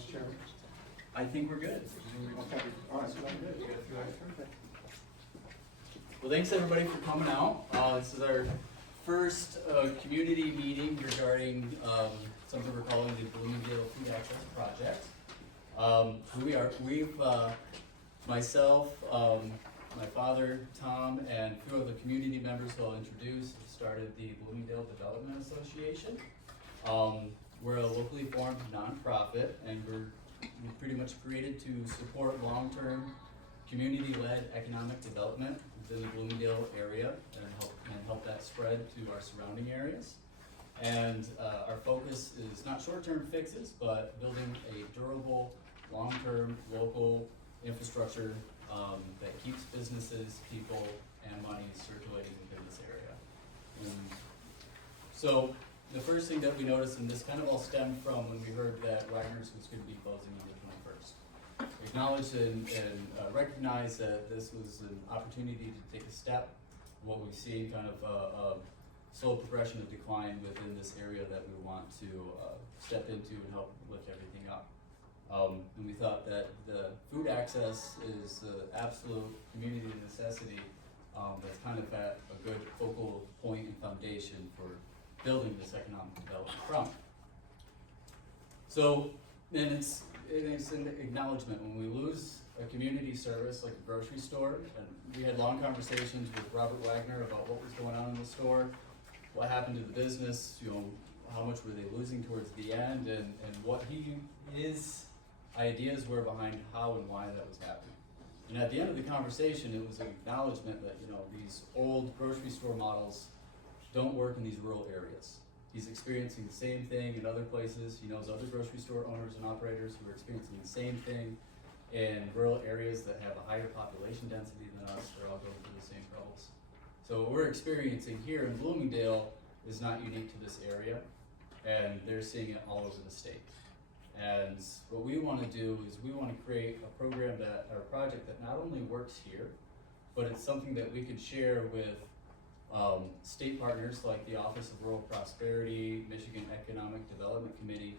else, Chairman? I think we're good. Okay, all right, so I'm good. You got through that, perfect. Well, thanks everybody for coming out. This is our first community meeting regarding something we're calling the Bloomingdale Food Access Project. Myself, my father, Tom, and a few other community members who I'll introduce have started the Bloomingdale Development Association. We're a locally formed nonprofit, and we're pretty much created to support long-term community-led economic development within the Bloomingdale area and help that spread to our surrounding areas. And our focus is not short-term fixes, but building a durable, long-term local infrastructure that keeps businesses, people, and money circulating within this area. So the first thing that we noticed, and this kind of all stemmed from when we heard that Wagner's was going to be closing on the 21st. Acknowledge and recognize that this was an opportunity to take a step. What we've seen kind of a slow progression of decline within this area that we want to step into and help lift everything up. And we thought that the food access is the absolute community necessity that's kind of at a good focal point and foundation for building this economic development from. So, and it's an acknowledgement when we lose a community service like a grocery store, and we had long conversations with Robert Wagner about what was going on in the store, what happened to the business, how much were they losing towards the end, and what his ideas were behind how and why that was happening. And at the end of the conversation, it was an acknowledgement that these old grocery store models don't work in these rural areas. He's experiencing the same thing in other places. He knows other grocery store owners and operators who are experiencing the same thing in rural areas that have a higher population density than us. They're all going through the same troubles. So what we're experiencing here in Bloomingdale is not unique to this area, and they're seeing it all over the state. And what we want to do is we want to create a program or a project that not only works here, but it's something that we could share with state partners like the Office of Rural Prosperity, Michigan Economic Development Committee,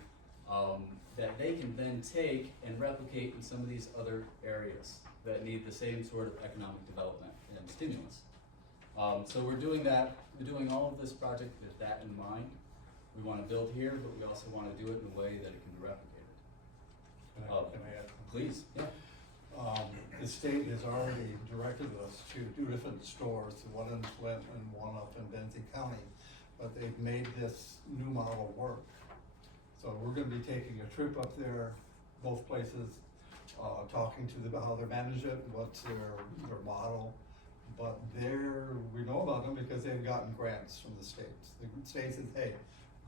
that they can then take and replicate in some of these other areas that need the same sort of economic development and stimulus. So we're doing that. We're doing all of this project with that in mind. We want to build here, but we also want to do it in a way that it can be replicated. Can I add something? Please, yeah. The state has already directed us to 2 different stores, one in Flint and one up in Benzie County, but they've made this new model work. So we're going to be taking a trip up there, both places, talking to them about how they manage it, what's their model. But we know about them because they've gotten grants from the states. The state says, hey,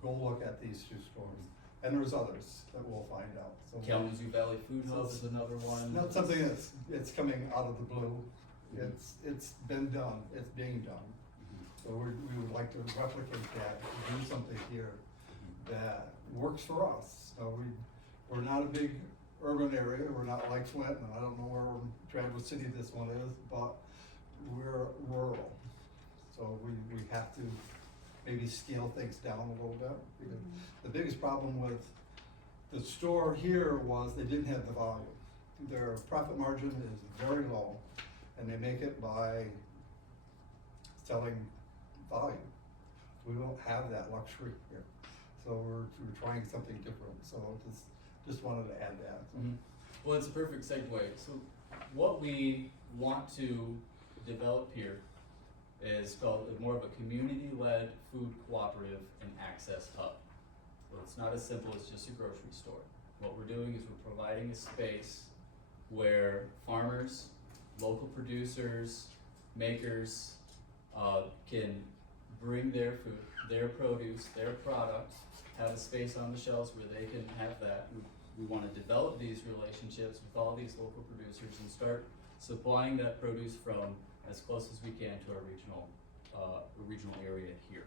go look at these 2 stores. And there's others that we'll find out. So Kalamazoo Valley Food Hub is another one. not something it's coming out of the blue. It's been done. It's being done. So we would like to replicate that, do something here that works for us. So we're not a big urban area. We're not like Flint, and I don't know where in Traverse City this one is, but we're rural. So we have to maybe scale things down a little bit. Because the biggest problem with the store here was they didn't have the volume. Their profit margin is very low, and they make it by selling volume. We don't have that luxury here. So we're trying something different. So just wanted to add that. Well, it's a perfect segue. So what we want to develop here is called more of a community-led food cooperative and access hub. So it's not as simple as just a grocery store. What we're doing is we're providing a space where farmers, local producers, makers can bring their food, their produce, their products, have a space on the shelves where they can have that. We want to develop these relationships with all these local producers and start supplying that produce from as close as we can to our regional area here.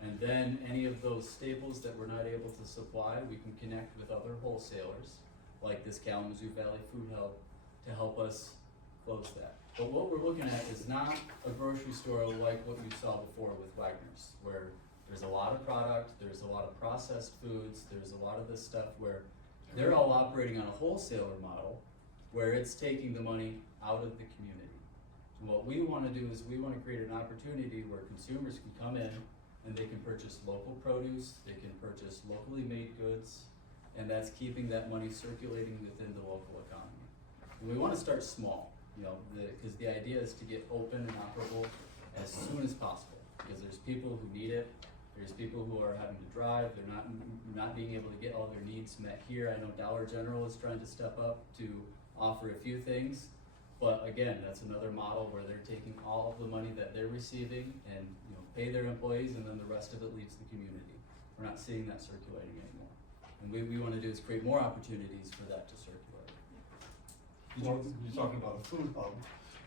And then any of those staples that we're not able to supply, we can connect with other wholesalers, like this Kalamazoo Valley Food Hub, to help us close that. But what we're looking at is not a grocery store like what you saw before with Wagner's, where there's a lot of product, there's a lot of processed foods, there's a lot of this stuff where They're all operating on a wholesaler model where it's taking the money out of the community. And what we wanna do is we wanna create an opportunity where consumers can come in and they can purchase local produce, they can purchase locally made goods, and that's keeping that money circulating within the local economy. And we wanna start small, you know, cause the idea is to get open and operable as soon as possible, because there's people who need it. There's people who are having to drive, they're not being able to get all their needs met here. I know Dollar General is trying to step up to offer a few things, but again, that's another model where they're taking all of the money that they're receiving and, you know, pay their employees, and then the rest of it leaves the community. We're not seeing that circulating anymore. And what we wanna do is create more opportunities for that to circulate. You're talking about a food hub.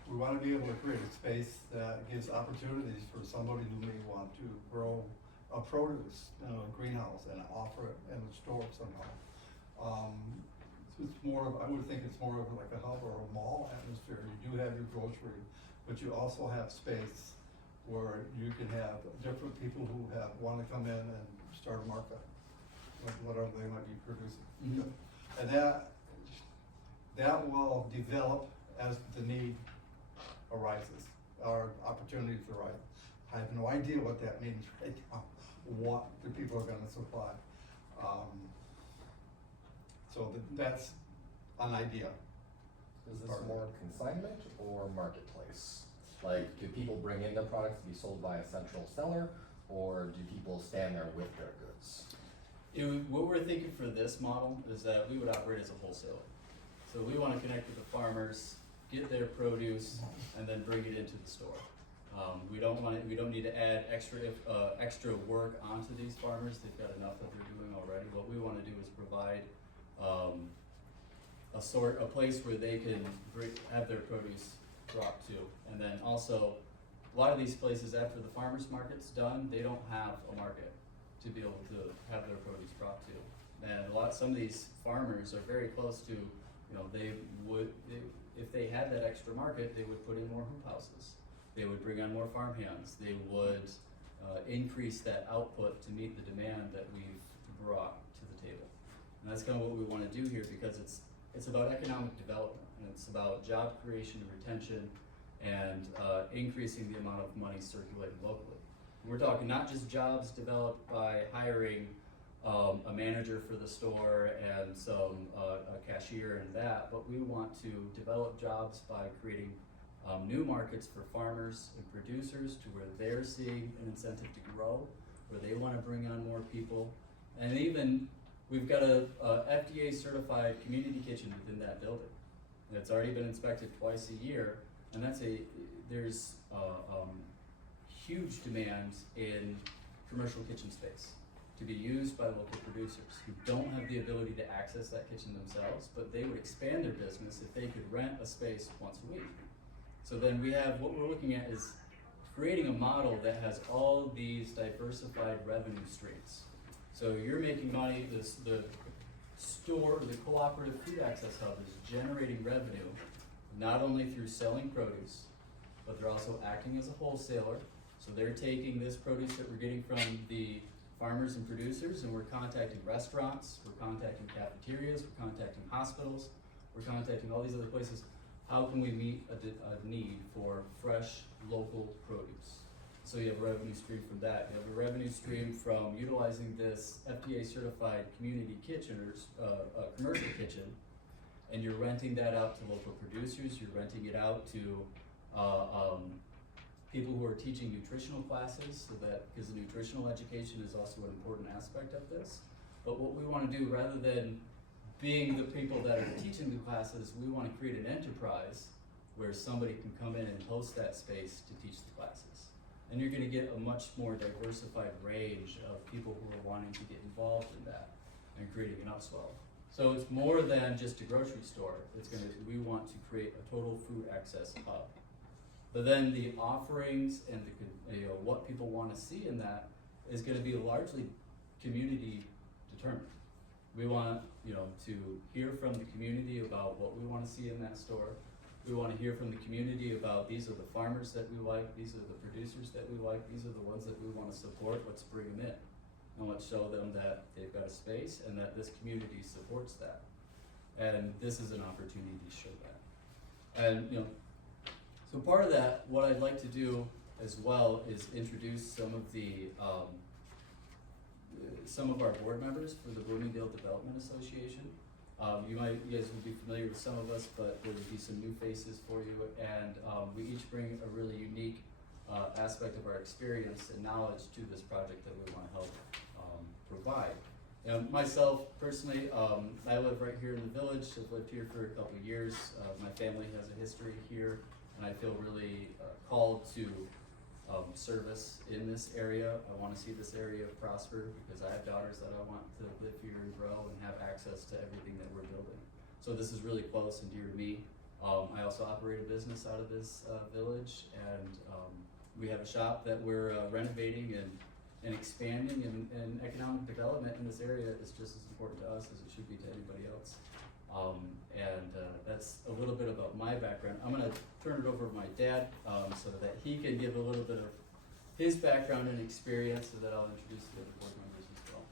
We wanna be able to create a space that gives opportunities for somebody who may want to grow a produce in a greenhouse and offer it in a store somehow. It's more of, I would think it's more of like a hub or a mall atmosphere. You do have your grocery, but you also have space where you can have different people who wanna come in and start a market, like whatever they might be producing. Mhm. And that will develop as the need arises, or opportunities arise. I have no idea what that means right now, what the people are gonna supply. So that's an idea. Is this more consignment or marketplace? Like, do people bring in their products to be sold by a central seller, or do people stand there with their goods? What we're thinking for this model is that we would operate as a wholesaler. So we wanna connect with the farmers, get their produce, and then bring it into the store. We don't need to add extra work onto these farmers. They've got enough that they're doing already. What we wanna do is provide, a place where they can have their produce brought to. And then also, a lot of these places, after the farmer's market's done, they don't have a market to be able to have their produce brought to. And some of these farmers are very close to, you know, if they had that extra market, they would put in more hoop houses. They would bring on more farm hands. They would increase that output to meet the demand that we've brought to the table. And that's kind of what we want to do here, because it's about economic development, and it's about job creation and retention, and increasing the amount of money circulating locally. And we're talking not just jobs developed by hiring a manager for the store and a cashier and that, but we want to develop jobs by creating new markets for farmers and producers to where they're seeing an incentive to grow, where they want to bring on more people. And even we've got a FDA certified community kitchen within that building. And it's already been inspected twice a year, and there's huge demand in commercial kitchen space to be used by local producers who don't have the ability to access that kitchen themselves, but they would expand their business if they could rent a space once a week. So then what we're looking at is creating a model that has all these diversified revenue streams. So you're making money, the cooperative food access hub is generating revenue, not only through selling produce, but they're also acting as a wholesaler. So they're taking this produce that we're getting from the farmers and producers, and we're contacting restaurants, we're contacting cafeterias, we're contacting hospitals, we're contacting all these other places. How can we meet a need for fresh, local produce? So you have a revenue stream from that. You have a revenue stream from utilizing this FDA certified community kitchen or commercial kitchen, and you're renting that out to local producers, you're renting it out to people who are teaching nutritional classes, so that, because the nutritional education is also an important aspect of this. But what we want to do, rather than being the people that are teaching the classes, we want to create an enterprise where somebody can come in and host that space to teach the classes. And you're going to get a much more diversified range of people who are wanting to get involved in that and creating an upswell. So it's more than just a grocery store. We want to create a total food access hub. But then the offerings and what people want to see in that is going to be largely community determined. We want to hear from the community about what we want to see in that store. We want to hear from the community about, these are the farmers that we like, these are the producers that we like, these are the ones that we want to support, let's bring them in. and let's show them that they've got a space and that this community supports that. And this is an opportunity to show that. And, you know, so part of that, what I'd like to do as well is introduce some of our board members for the Bloomingdale Development Association. You guys will be familiar with some of us, but there will be some new faces for you, and we each bring a really unique aspect of our experience and knowledge to this project that we want to help provide. Myself, personally, I live right here in the village. I've lived here for a couple of years. My family has a history here, and I feel really called to service in this area. I want to see this area prosper because I have daughters that I want to live here and grow and have access to everything that we're building. So this is really close and dear to me. I also operate a business out of this village, and we have a shop that we're renovating and expanding, and economic development in this area is just as important to us as it should be to anybody else. That's a little bit about my background. I'm gonna turn it over to my dad so that he can give a little bit of his background and experience, so that I'll introduce the other board members as well.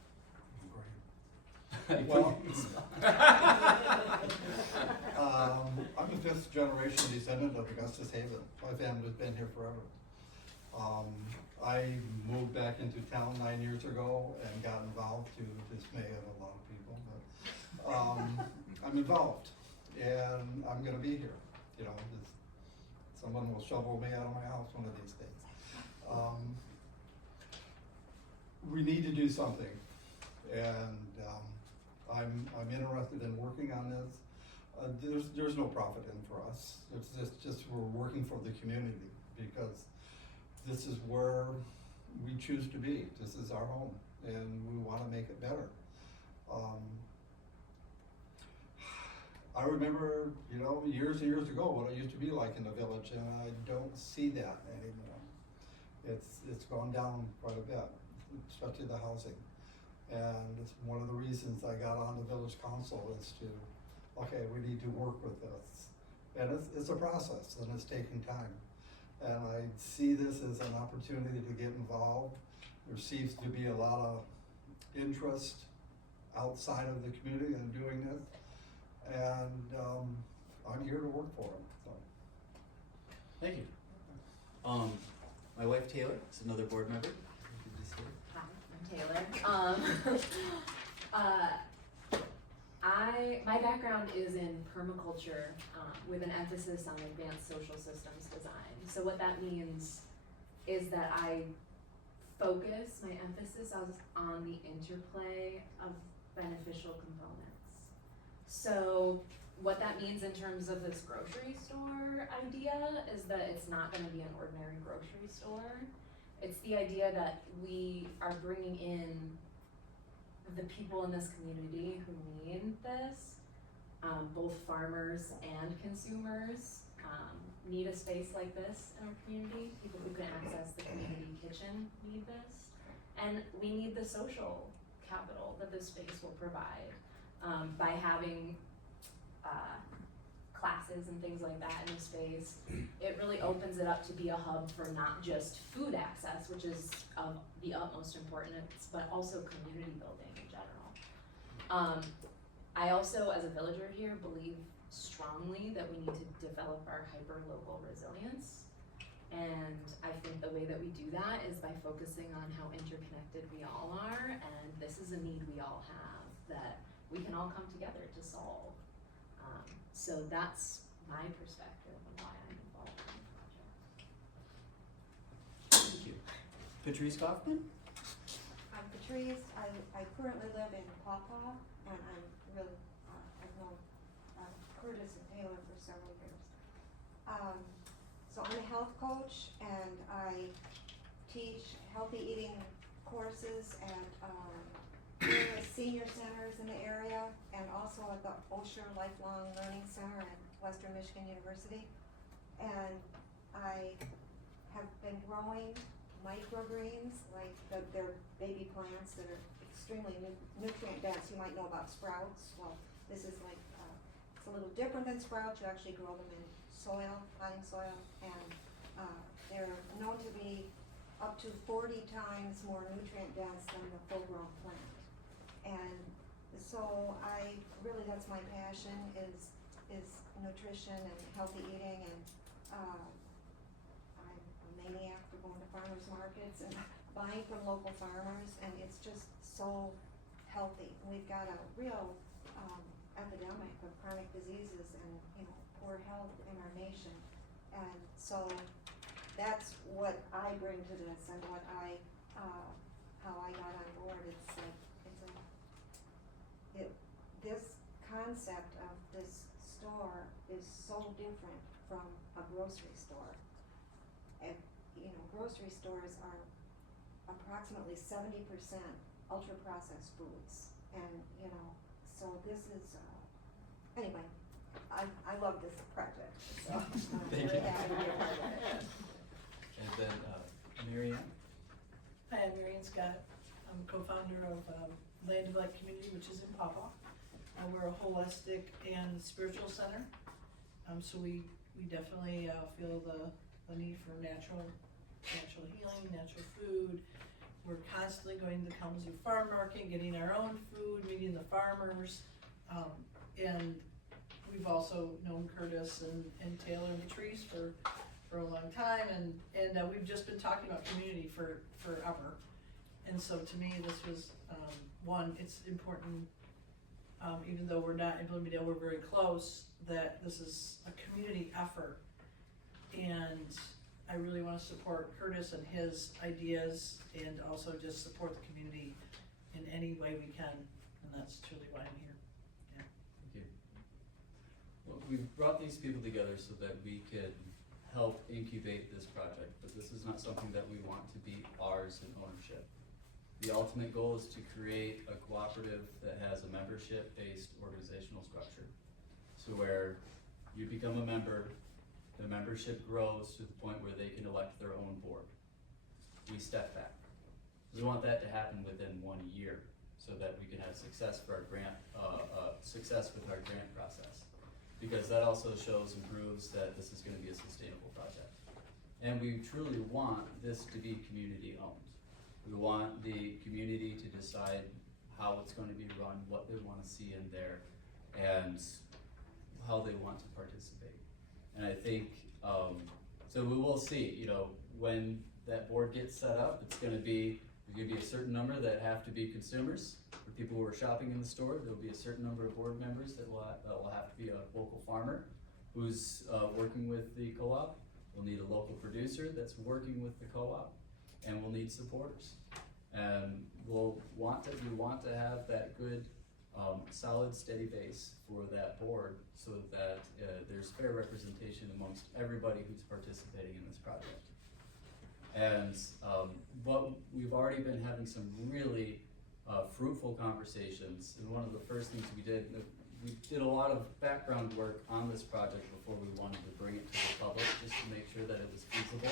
Well, I'm a fifth generation descendant of Augustus Haven. My family's been here forever. I moved back into town 9 years ago and got involved, to dismay of a lot of people, but I'm involved, and I'm gonna be here. You know, someone will shovel me out of my house one of these days. We need to do something, and I'm interested in working on this. There's no profit in for us. It's just we're working for the community, because this is where we choose to be. This is our home, and we want to make it better. I remember, you know, years and years ago what it used to be like in the village, and I don't see that anymore. It's gone down quite a bit, especially the housing. And it's one of the reasons I got on the village council, is to, okay, we need to work with this. And it's a process, and it's taking time. And I see this as an opportunity to get involved. There seems to be a lot of interest outside of the community in doing this. And I'm here to work for them, so. Thank you. My wife Taylor is another board member. Hi, I'm Taylor. My background is in permaculture with an emphasis on advanced social systems design. So what that means is that I focus my emphasis on the interplay of beneficial components. So what that means in terms of this grocery store idea is that it's not going to be an ordinary grocery store. It's the idea that we are bringing in the people in this community who need this, both farmers and consumers need a space like this in our community. People who can access the community kitchen need this. And we need the social capital that this space will provide by having classes and things like that in the space. It really opens it up to be a hub for not just food access, which is of the utmost importance, but also community building in general. I also, as a villager here, believe strongly that we need to develop our hyper-local resilience. And I think the way that we do that is by focusing on how interconnected we all are, and this is a need we all have that we can all come together to solve. So that's my perspective of why I'm involved in the project. Thank you. Patrice Kaufman? I'm Patrice. I currently live in Pawpaw, and I'm really, I've known Curtis and Taylor for several years. So I'm a health coach, and I teach healthy eating courses at various senior centers in the area, and also at the Osher Lifelong Learning Center at Western Michigan University. And I have been growing microgreens, like they're baby plants that are extremely nutrient dense. You might know about sprouts. Well, this is like, it's a little different than sprouts. You actually grow them in soil, potting soil, and they're known to be up to 40 times more nutrient dense than the full-grown plant. And so that's my passion is nutrition and healthy eating, and I'm a maniac for going to farmers markets and buying from local farmers, and it's just so healthy. We've got a real epidemic of chronic diseases and, poor health in our nation. And so that's what I bring to this, and what how I got on board. This concept of this store is so different from a grocery store. And, grocery stores are approximately 70% ultra-processed foods, and, so this is, anyway, I love this project, so I'm Thank really you. happy to be a part of it. And then, Mary Ann? Hi, I'm Marian Scott. I'm co-founder of Land of Light Community, which is in Pawpaw. We're a holistic and spiritual center. So we definitely feel the need for natural healing, natural food. We're constantly going to the Kalamazoo Farm Market, getting our own food, meeting the farmers. And we've also known Curtis and Taylor and Patrice for a long time, and we've just been talking about community for forever. And so to me, this was, one, it's important, even though we're not in Bloomingdale, we're very close, that this is a community effort. And I really want to support Curtis and his ideas, and also just support the community in any way we can, and that's truly why I'm here. Yeah. Thank you. Well, we've brought these people together so that we could help incubate this project, but this is not something that we want to be ours in ownership. The ultimate goal is to create a cooperative that has a membership-based organizational structure. So where you become a member, the membership grows to the point where they can elect their own board. We step back. We want that to happen within 1 year so that we can have success for our grant, success with our grant process. Because that also shows and proves that this is gonna be a sustainable project. And we truly want this to be community owned. We want the community to decide how it's going to be run, what they want to see in there, and how they want to participate. And I think, so we will see, when that board gets set up, it's gonna be, there's gonna be a certain number that have to be consumers, for people who are shopping in the store. There'll be a certain number of board members that will have to be a local farmer who's working with the co-op. We'll need a local producer that's working with the co-op, and we'll need supporters. And we want to have that good, solid, steady base for that board, so that there's fair representation amongst everybody who's participating in this project. And but we've already been having some really fruitful conversations, and one of the first things we did a lot of background work on this project before we wanted to bring it to the public, just to make sure that it was feasible.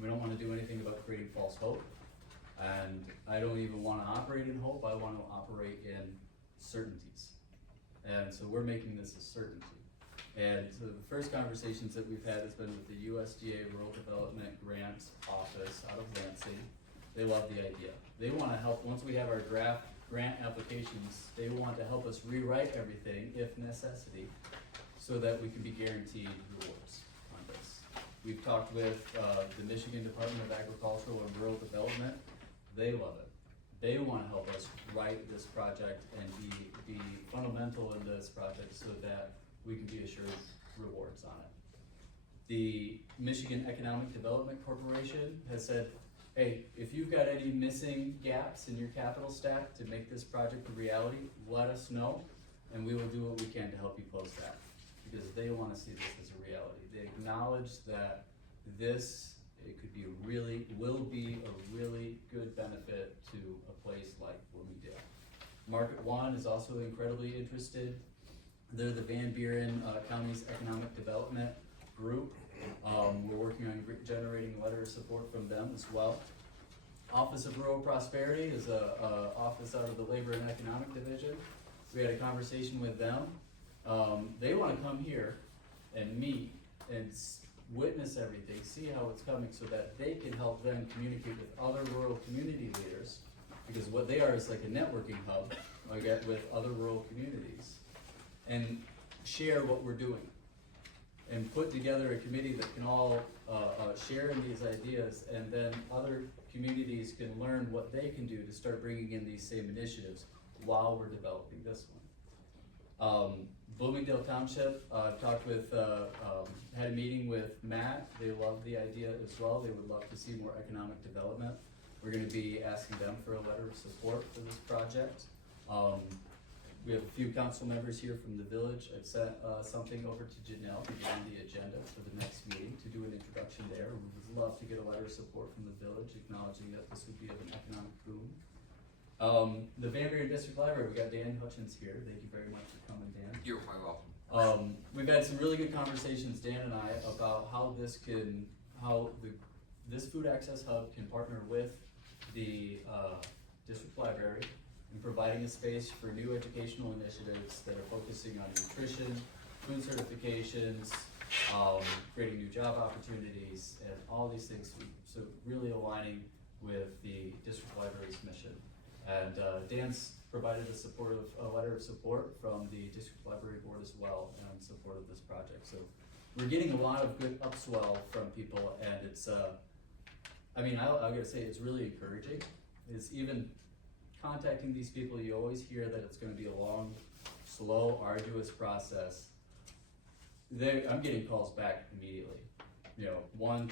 We don't want to do anything about creating false hope, and I don't even want to operate in hope. I want to operate in certainties, and so we're making this a certainty. And so the first conversations that we've had has been with the USDA Rural Development Grant Office out of Lansing. They love the idea. They want to help, once we have our draft grant applications, they want to help us rewrite everything, if necessity, so that we can be guaranteed rewards on this. We've talked with the Michigan Department of Agricultural and Rural Development. They love it. They want to help us write this project and be fundamental in this project so that we can be assured rewards on it. The Michigan Economic Development Corporation has said, hey, if you've got any missing gaps in your capital stack to make this project a reality, let us know, and we will do what we can to help you close that, because they want to see this as a reality. They acknowledge that will be a really good benefit to a place like Bloomingdale. Market One is also incredibly interested. They're the Van Buren County's Economic Development Group. We're working on generating a letter of support from them as well. Office of Rural Prosperity is a office out of the Labor and Economic Division. We had a conversation with them. They want to come here and meet and witness everything, see how it's coming, so that they can help then communicate with other rural community leaders, because what they are is like a networking hub, like with other rural communities, and share what we're doing, and put together a committee that can all share in these ideas, and then other communities can learn what they can do to start bringing in these same initiatives while we're developing this one. Bloomingdale Township, talked with, had a meeting with Matt. They love the idea as well. They would love to see more economic development. We're gonna be asking them for a letter of support for this project. We have a few council members here from the village. I've sent something over to Janelle to get on the agenda for the next meeting to do an introduction there. We would love to get a letter of support from the village acknowledging that this would be an economic boom. The Van Buren District Library, we got Dan Hutchins here. Thank you very much for coming, Dan. You're quite welcome. We've had some really good conversations, Dan and I, about how this food access hub can partner with the district library in providing a space for new educational initiatives that are focusing on nutrition, food certifications, creating new job opportunities, and all these things. So really aligning with the district library's mission. And Dan's provided a letter of support from the district library board as well in support of this project. So we're getting a lot of good upswell from people, and it's, I gotta say, it's really encouraging. It's even contacting these people, you always hear that it's gonna be a long, slow, arduous process. I'm getting calls back immediately, 1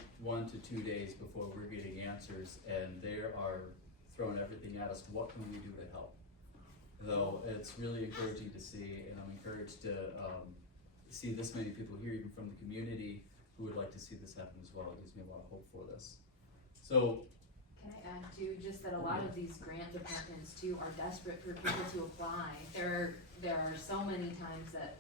to 2 days before we're getting answers, and they are throwing everything at us. What can we do to help? So it's really encouraging to see, and I'm encouraged to see this many people here, even from the community, who would like to see this happen as well. It gives me a lot of hope for this. So, Can I add too, just that a lot of these grant departments too are desperate for people to apply. There are so many times that,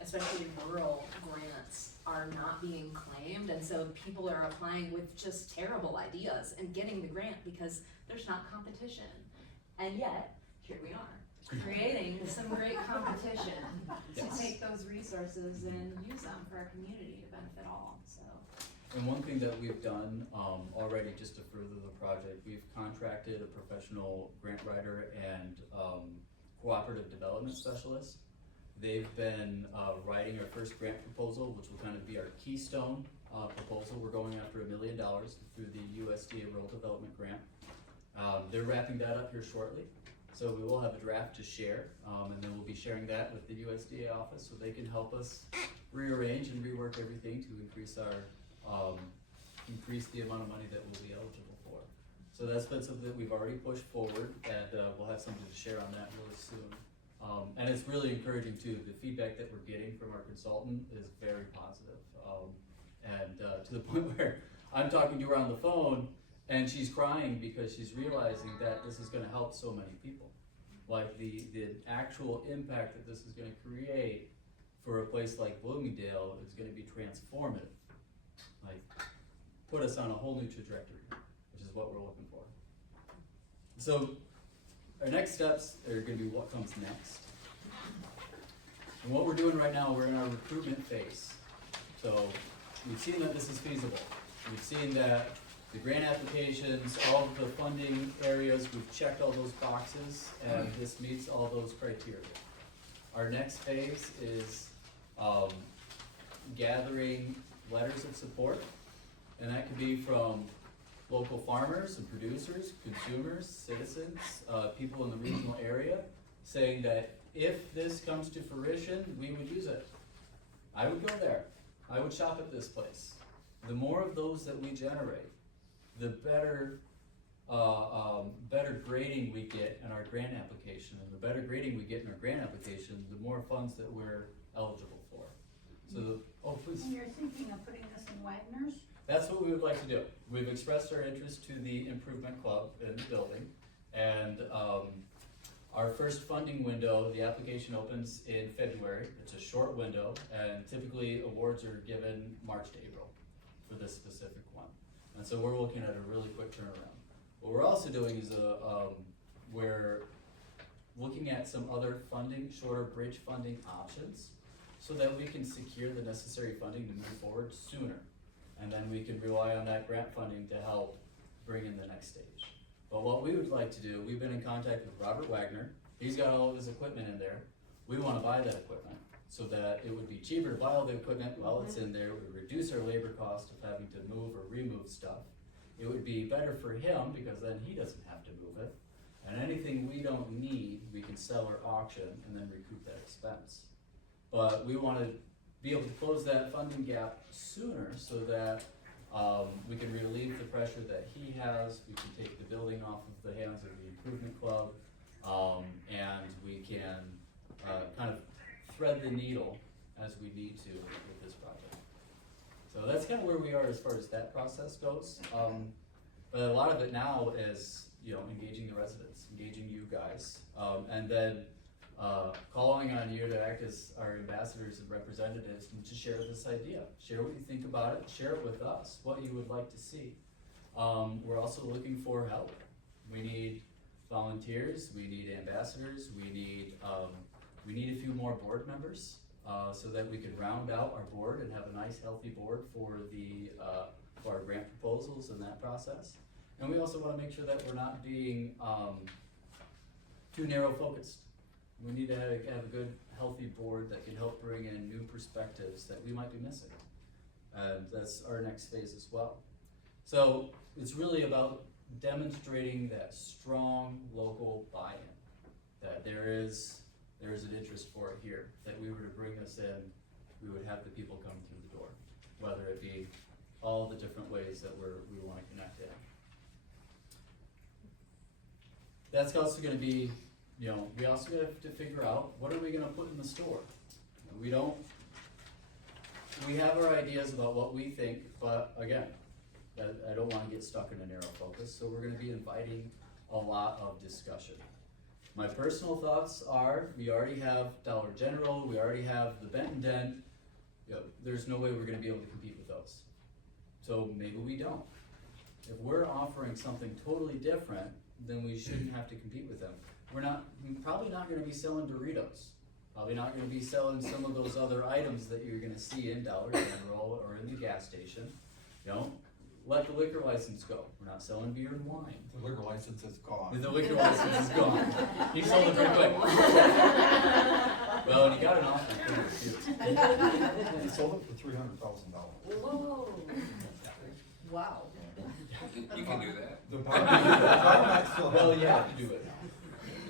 especially rural grants are not being claimed, and so people are applying with just terrible ideas and getting the grant because there's not competition. And yet, here we are, creating some great competition Yes. to take those resources and use them for our community to benefit all, so. and one thing that we've done already, just to further the project, we've contracted a professional grant writer and cooperative development specialist. They've been writing our first grant proposal, which will kind of be our keystone proposal. We're going after $1 million through the USDA Rural Development Grant. They're wrapping that up here shortly, so we will have a draft to share, and then we'll be sharing that with the USDA office so they can help us rearrange and rework everything to increase the amount of money that we'll be eligible for. So that's been something that we've already pushed forward, and we'll have something to share on that really soon. And it's really encouraging too. The feedback that we're getting from our consultant is very positive, and to the point where I'm talking to her on the phone and she's crying because she's realizing that this is going to help so many people. Like the actual impact that this is going to create for a place like Bloomingdale is going to be transformative. Like, put us on a whole new trajectory, which is what we're looking for. So, our next steps are going to be what comes next. And what we're doing right now, we're in our recruitment phase. So, we've seen that this is feasible. We've seen that the grant applications, all of the funding areas, we've checked all those boxes, and this meets all those criteria. Our next phase is gathering letters of support, and that could be from local farmers and producers, consumers, citizens, people in the regional area, saying that if this comes to fruition, we would use it. I would go there. I would shop at this place. The more of those that we generate, the better grading we get in our grant application, and the better grading we get in our grant application, the more funds that we're eligible for. So, please. And you're thinking of putting this in Wagner's? That's what we would like to do. We've expressed our interest to the improvement club in the building, and our first funding window, the application opens in February. It's a short window, and typically awards are given March to April for this specific one. And so we're looking at a really quick turnaround. What we're also doing is we're looking at some other funding, shorter bridge funding options so that we can secure the necessary funding to move forward sooner. And then we can rely on that grant funding to help bring in the next stage. But what we would like to do, we've been in contact with Robert Wagner. He's got all of his equipment in there. We wanna buy that equipment so that it would be cheaper to buy all the equipment while it's in there. It would reduce our labor cost of having to move or remove stuff. It would be better for him because then he doesn't have to move it. And anything we don't need, we can sell or auction and then recoup that expense. But we wanna be able to close that funding gap sooner so that we can relieve the pressure that he has, we can take the building off of the hands of the improvement club, and we can kind of thread the needle as we need to with this project. So that's kind of where we are as far as that process goes. But a lot of it now is, you know, engaging the residents, engaging you guys, and then calling on you to act as our ambassadors and representatives and to share this idea. Share what you think about it, share it with us, what you would like to see. We're also looking for help. We need volunteers, we need ambassadors, we need a few more board members, so that we can round out our board and have a nice healthy board for our grant proposals and that process. And we also wanna make sure that we're not being too narrow focused. We need to have a good, healthy board that can help bring in new perspectives that we might be missing. And that's our next phase as well. So it's really about demonstrating that strong local buy-in, that there is an interest for it here, that we were to bring this in, we would have the people come through the door, whether it be all the different ways that we wanna connect in. That's also gonna be, you know, we also have to figure out, what are we gonna put in the store? We have our ideas about what we think, but again, I don't wanna get stuck in a narrow focus, so we're gonna be inviting a lot of discussion. My personal thoughts are, we already have Dollar General, we already have the Benton Dent, you know, there's no way we're gonna be able to compete with those. So maybe we don't. If we're offering something totally different, then we shouldn't have to compete with them. We're probably not gonna be selling Doritos, probably not gonna be selling some of those other items that you're gonna see in Dollar General or in the gas station. You know, let the liquor license go, we're not selling beer and wine. The liquor license is gone. The liquor license is gone. He sold it pretty quick. Well, and he got an offer for it too. He sold it for $300,000. Whoa. Wow. You can do that. The bar still Well, has you have that. to do it.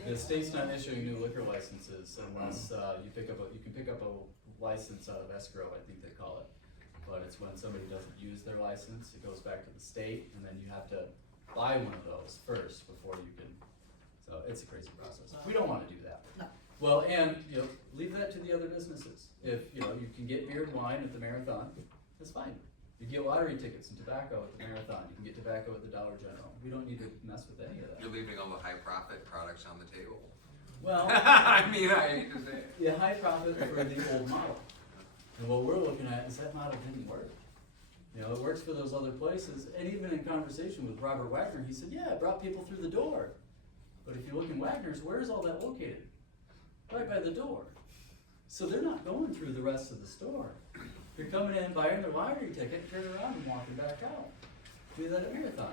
The state's not issuing new liquor licenses unless you can pick up a license out of escrow, I think they call it. But it's when somebody doesn't use their license, it goes back to the state, and then you have to buy one of those first before you can. So it's a crazy process. We don't want to do that. No. Well, and you know, leave that to the other businesses. If you know you can get beer and wine at the marathon, that's fine. You get lottery tickets and tobacco at the marathon. You can get tobacco at the Dollar General. We don't need to mess with any of that. You're leaving all the high profit products on the table. Well, I mean, I hate to say it. yeah, high profit for the old model. And what we're looking at is that model didn't work. You know, it works for those other places. And even in conversation with Robert Wagner, he said, yeah, it brought people through the door. But if you look in Wagner's, where is all that located? Right by the door. So they're not going through the rest of the store. They're coming in, buying their lottery ticket, turning around and walking back out. Do that at Marathon.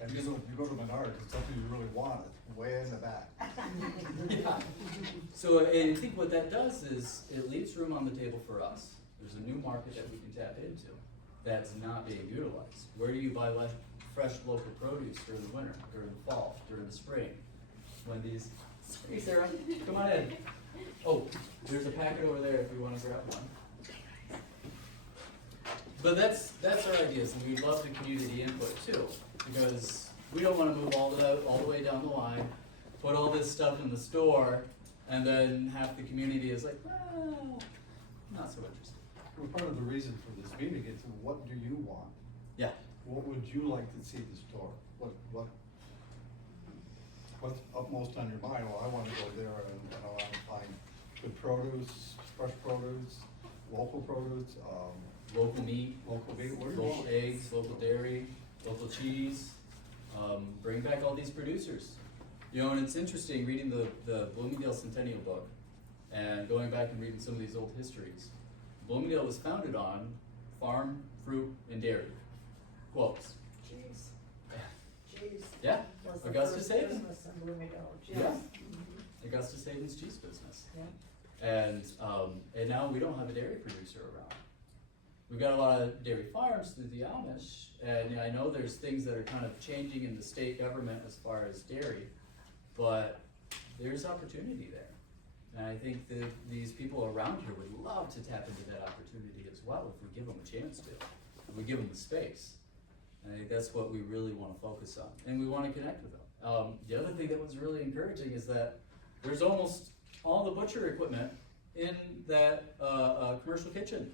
And you go to Menards, it's something you really wanted, way in the back. Yeah. So, and I think what that does is, it leaves room on the table for us. There's a new market that we can tap into that's not being utilized. Where do you buy fresh local produce during the winter, during the fall, during the spring? When these, hey Sarah, come on in. Oh, there's a packet over there if you wanna grab one. But that's our ideas, and we'd love the community input too, because we don't wanna move all the way down the line, put all this stuff in the store, and then half the community is like, well, not so interested. Well, part of the reason for this meeting is, what do you want? Yeah. What would you like to see in the store? What's upmost on your mind? Well, I wanna go there and I wanna find good produce, fresh produce, local produce, Local meat, local meat, what do you local want? eggs, local dairy, local cheese, bring back all these producers. You know, and it's interesting reading the Bloomingdale Centennial book, And going back and reading some of these old histories, Bloomingdale was founded on farm, fruit, and dairy. Quotes. Jeez. Jeez. Yeah, Was the Augustus first Haven. business in Bloomingdale, jeez. Yeah. Augustus Haven's cheese business. Yeah. And now we don't have a dairy producer around. We've got a lot of dairy farms through the Amish, and I know there's things that are kind of changing in the state government as far as dairy, but there's opportunity there. And I think that these people around here would love to tap into that opportunity as well if we give them a chance to, if we give them the space. And I think that's what we really want to focus on, and we want to connect with them. The other thing that was really encouraging is that there's almost all the butcher equipment in that commercial kitchen.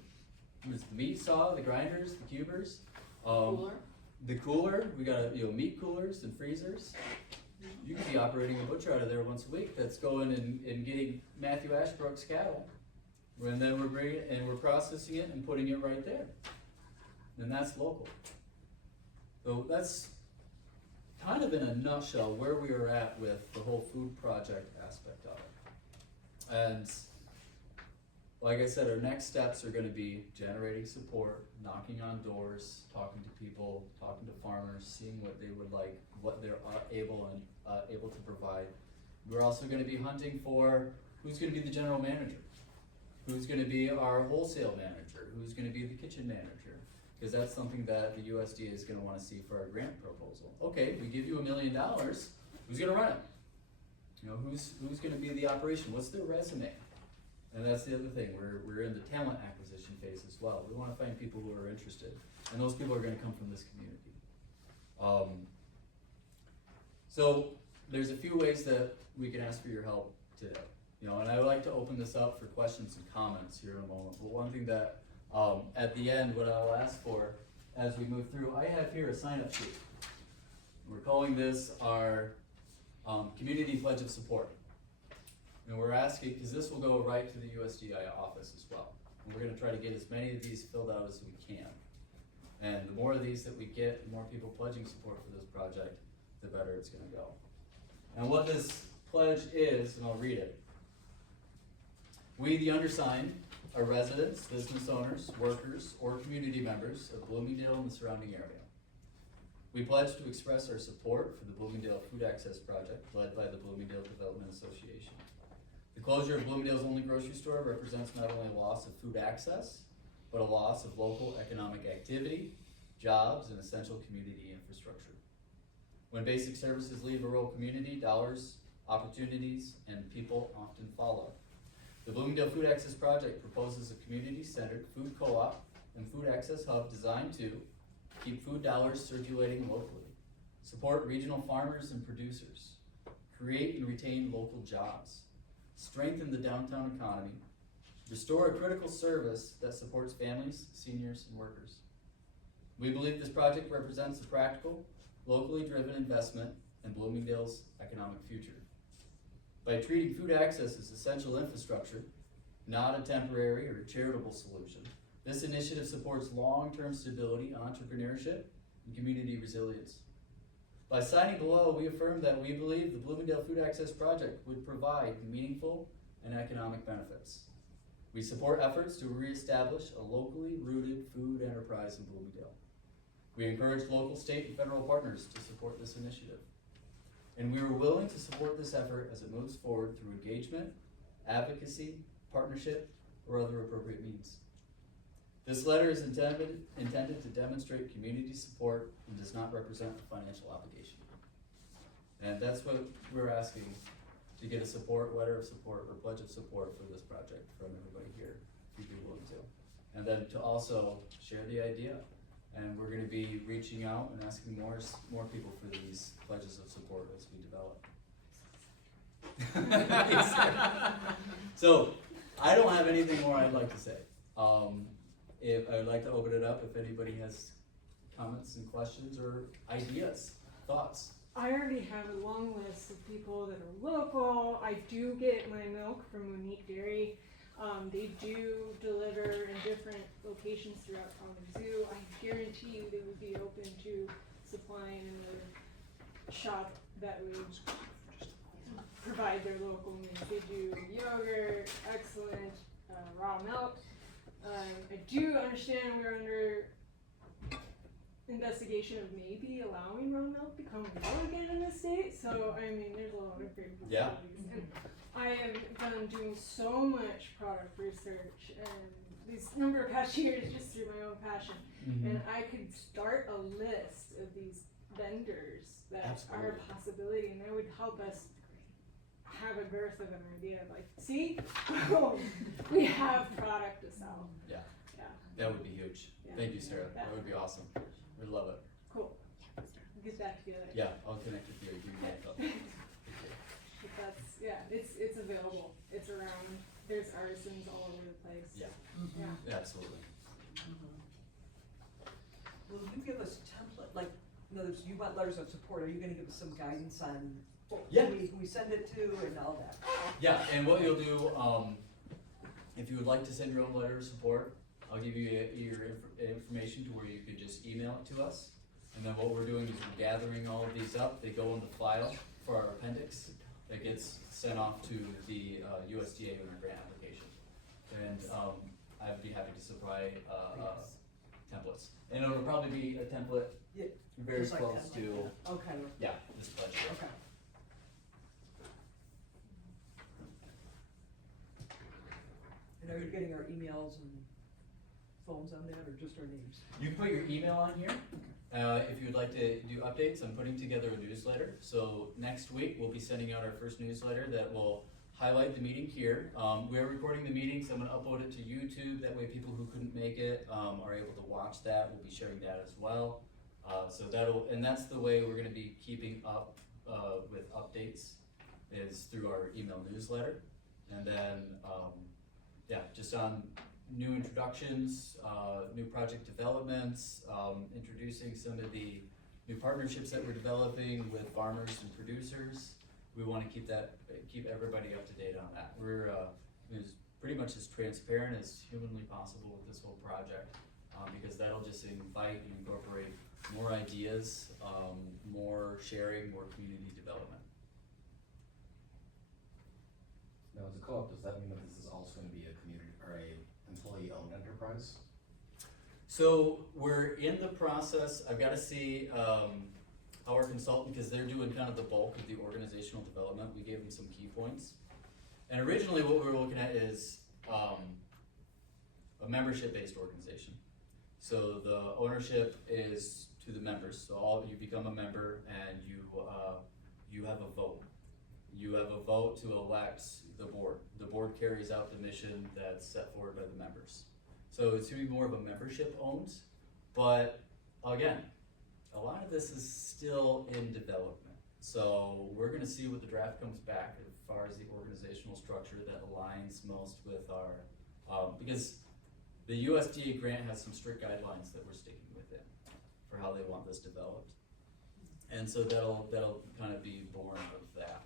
There's the meat saw, the grinders, the cubers, Cooler. the cooler. We got meat coolers and freezers. You could be operating a butcher out of there once a week. That's going and getting Matthew Ashbrook's cattle, and then we're bringing it and we're processing it and putting it right there. And that's local. So that's kind of in a nutshell where we are at with the whole food project aspect of it. And like I said, our next steps are gonna be generating support, knocking on doors, talking to people, talking to farmers, seeing what they would like, what they're able to provide. We're also gonna be hunting for who's gonna be the general manager, who's gonna be our wholesale manager, who's gonna be the kitchen manager, because that's something that the USDA is gonna wanna see for our grant proposal. Okay, we give you $1 million, who's gonna run it? You know, who's gonna be the operation? What's their resume? And that's the other thing, we're in the talent acquisition phase as well. We wanna find people who are interested, and those people are gonna come from this community. So there's a few ways that we can ask for your help today. You know, and I would like to open this up for questions and comments here in a moment. But one thing that, at the end, what I'll ask for as we move through, I have here a sign-up sheet. We're calling this our Community Pledge of Support. And we're asking, because this will go right to the USDA office as well. And we're gonna try to get as many of these filled out as we can. And the more of these that we get, the more people pledging support for this project, the better it's gonna go. And what this pledge is, and I'll read it. We, the undersigned, are residents, business owners, workers, or community members of Bloomingdale and the surrounding area. We pledge to express our support for the Bloomingdale Food Access Project led by the Bloomingdale Development Association. The closure of Bloomingdale's only grocery store represents not only a loss of food access, but a loss of local economic activity, jobs, and essential community infrastructure. When basic services leave a rural community, dollars, opportunities, and people often follow. The Bloomingdale Food Access Project proposes a community-centered food co-op and food access hub designed to keep food dollars circulating locally, support regional farmers and producers, create and retain local jobs, strengthen the downtown economy, restore a critical service that supports families, seniors, and workers. We believe this project represents a practical, locally driven investment in Bloomingdale's economic future. By treating food access as essential infrastructure, not a temporary or charitable solution, this initiative supports long-term stability, entrepreneurship, and community resilience. By signing below, we affirm that we believe the Bloomingdale Food Access Project would provide meaningful and economic benefits. We support efforts to reestablish a locally rooted food enterprise in Bloomingdale. We encourage local, state, and federal partners to support this initiative. And we are willing to support this effort as it moves forward through engagement, advocacy, partnership, or other appropriate means. This letter is intended to demonstrate community support and does not represent a financial obligation. And that's what we're asking, to get a letter of support or pledge of support for this project from everybody here, if you'd be willing to. And then to also share the idea. And we're gonna be reaching out and asking more people for these pledges of support as we develop. So, I don't have anything more I'd like to say. If I'd like to open it up if anybody has comments and questions or ideas, thoughts. I already have a long list of people that are local. I do get my milk from Unique Dairy. They do deliver in different locations throughout Kalamazoo. I guarantee you they would be open to supplying another shop that would provide their local meals. They do yogurt, excellent, raw milk. I do understand we're under investigation of maybe allowing raw milk to come legal again in the state. So I mean, there's a lot of great Yeah. possibilities. And I have been doing so much product research and these number of past years just through my own passion. And I could start a list of these vendors that are Absolutely. a possibility, and that would help us have a birth of an idea of like, see, we have product to sell. Yeah. Yeah. That would be huge. Yeah. Thank you, Sarah. Yeah. That would be awesome. We'd love it. Cool. Get that together. Yeah, I'll connect with you. Give me a call. But that's, yeah, it's available. It's around. There's artisans all over the place. Yeah. Yeah. Absolutely. Will you give us template, like, in other words, you want letters of support, are you gonna give us some guidance on Yeah. who we send it to and all that? Yeah, and what you'll do, if you would like to send your own letter of support, I'll give you your information to where you could just email it to us. And then what we're doing is we're gathering all of these up. They go in the file for our appendix that gets sent off to the USDA with our grant application. And I'd be happy to supply templates. And it'll probably be a template Yeah, very just like close that, like to, that. Okay, yeah, this budget. okay. And are you getting our emails and phones on that, or just our names? You can put your email on here. If you would like to do updates, I'm putting together a newsletter. So next week, we'll be sending out our first newsletter that will highlight the meeting here. We're recording the meeting, so I'm gonna upload it to YouTube. That way people who couldn't make it are able to watch that. We'll be sharing that as well. So that's the way we're gonna be keeping up with updates, is through our email newsletter. And then, just on new introductions, new project developments, introducing some of the new partnerships that we're developing with farmers and producers. We wanna keep everybody up to date on that. We're, is pretty much as transparent as humanly possible with this whole project, because that'll just invite and incorporate more ideas, more sharing, more community development. Now, as a co-op, does that mean that this is also gonna be a community or a employee-owned enterprise? So we're in the process, I've gotta see, our consultant, because they're doing kind of the bulk of the organizational development, we gave them some key points. And originally what we were looking at is, a membership-based organization. So the ownership is to the members, so you become a member and you have a vote. You have a vote to elect the board. The board carries out the mission that's set forward by the members. So it's gonna be more of a membership owned, but again, a lot of this is still in development. So we're gonna see what the draft comes back as far as the organizational structure that aligns most with our, because the USDA grant has some strict guidelines that we're sticking within for how they want this developed. And so that'll kind of be born of that.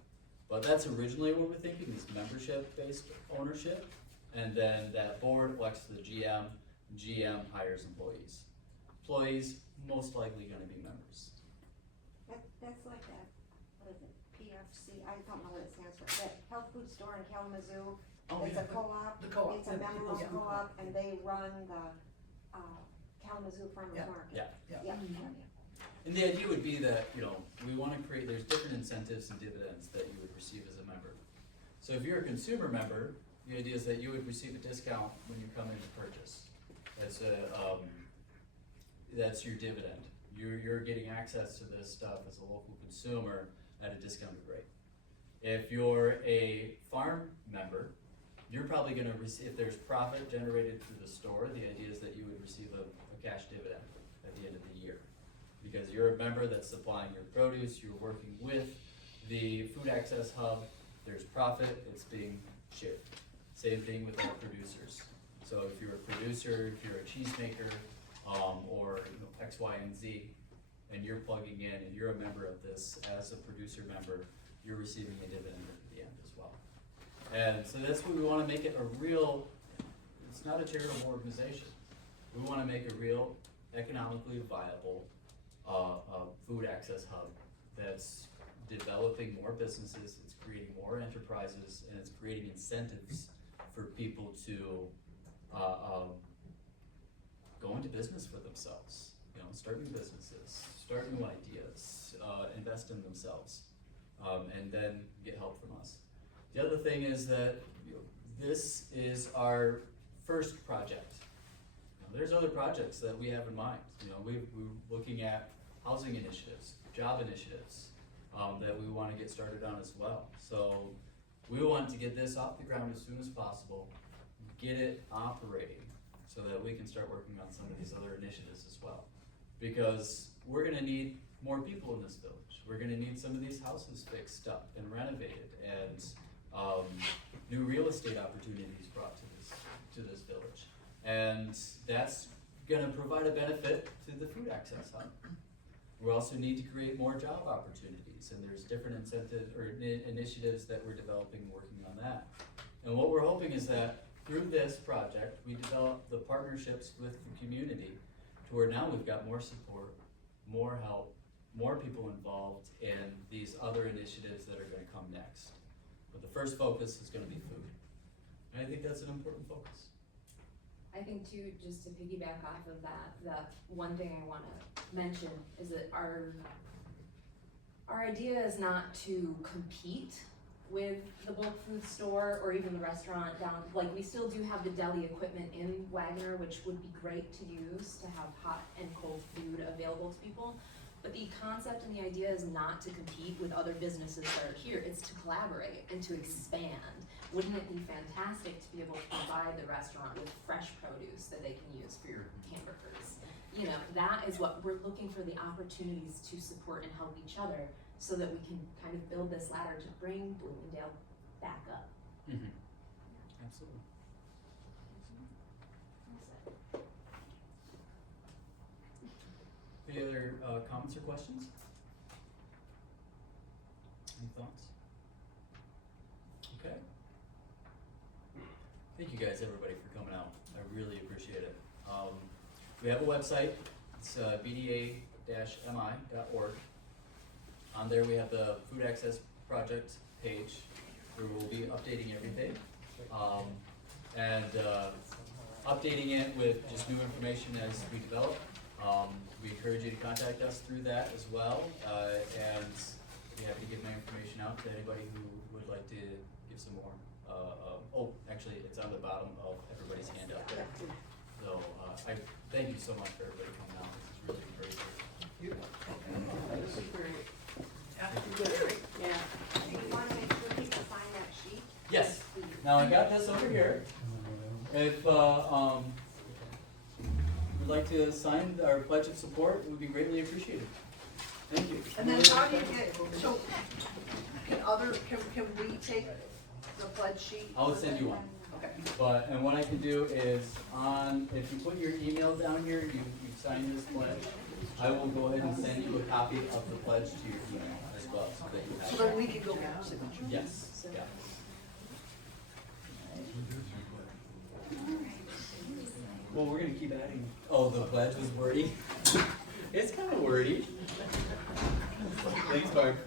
But that's originally what we're thinking, is membership-based ownership, and then that board elects the GM hires employees. Employees most likely gonna be members. That's like that, what is it, PFC, I don't know what it stands for, that health food store in Kalamazoo. It's a co-op. The co-op, It's a the member people's co-op, and they run the, Kalamazoo Farmers Yeah. Market. Yeah. Yeah. And the idea would be that, we wanna create, there's different incentives and dividends that you would receive as a member. So if you're a consumer member, the idea is that you would receive a discount when you come in to purchase. That's your dividend. You're getting access to this stuff as a local consumer at a discounted rate. If you're a farm member, you're probably gonna receive, if there's profit generated through the store, the idea is that you would receive a cash dividend at the end of the year. Because you're a member that's supplying your produce, you're working with the food access hub, there's profit, it's being shared. Same thing with our producers. So if you're a producer, if you're a cheesemaker, or X, Y, and Z, and you're plugging in and you're a member of this as a producer member, you're receiving a dividend at the end as well. And so that's what we wanna make it a real, it's not a charitable organization. We wanna make a real economically viable, food access hub that's developing more businesses, it's creating more enterprises, and it's creating incentives for people to go into business for themselves. You know, start new businesses, start new ideas, invest in themselves, and then get help from us. The other thing is that this is our first project. There's other projects that we have in mind. We're looking at housing initiatives, job initiatives, that we want to get started on as well. So we want to get this off the ground as soon as possible, get it operating, so that we can start working on some of these other initiatives as well. Because we're gonna need more people in this village. We're gonna need some of these houses fixed up and renovated, and new real estate opportunities brought to this village. And that's gonna provide a benefit to the food access hub. We also need to create more job opportunities, and there's different incentives or initiatives that we're developing, working on that. And what we're hoping is that through this project, we develop the partnerships with the community to where now we've got more support, more help, more people involved in these other initiatives that are gonna come next. But the first focus is gonna be food. And I think that's an important focus. I think too, just to piggyback off of that, the one thing I wanna mention is that our idea is not to compete with the bulk food store or even the restaurant down, like we still do have the deli equipment in Wagner, which would be great to use to have hot and cold food available to people. But the concept and the idea is not to compete with other businesses that are here, it's to collaborate and to expand. Wouldn't it be fantastic to be able to provide the restaurant with fresh produce that they can use for your hamburgers? That is what we're looking for, the opportunities to support and help each other so that we can kind of build this ladder to bring Bloomingdale back up. Mm-hmm. Absolutely. Any other comments or questions? Any thoughts? Okay. Thank you guys, everybody, for coming out. I really appreciate it. We have a website. It's bda-mi.org. On there we have the Food Access Project page where we'll be updating everything. And updating it with just new information as we develop. We encourage you to contact us through that as well, and be happy to give my information out to anybody who would like to give some more. Oh, actually, it's on the bottom of everybody's handout there. So I thank you so much for everybody coming out. This is really great. This is great. Yeah. And you wanna make sure people sign that sheet? Yes. Now I got this over here. If would like to sign our pledge of support, it would be greatly appreciated. Thank you. And then how do you get, so can we take the pledge sheet? I'll send you one. Okay. And what I can do is if you put your email down here, you sign this pledge, I will go ahead and send you a copy of the pledge to your email as well, so that you have So it. then we can go get our signature. Yes, yeah. Well, we're gonna keep adding. Oh, the pledge was wordy? It's kind of wordy. Thanks, Barb.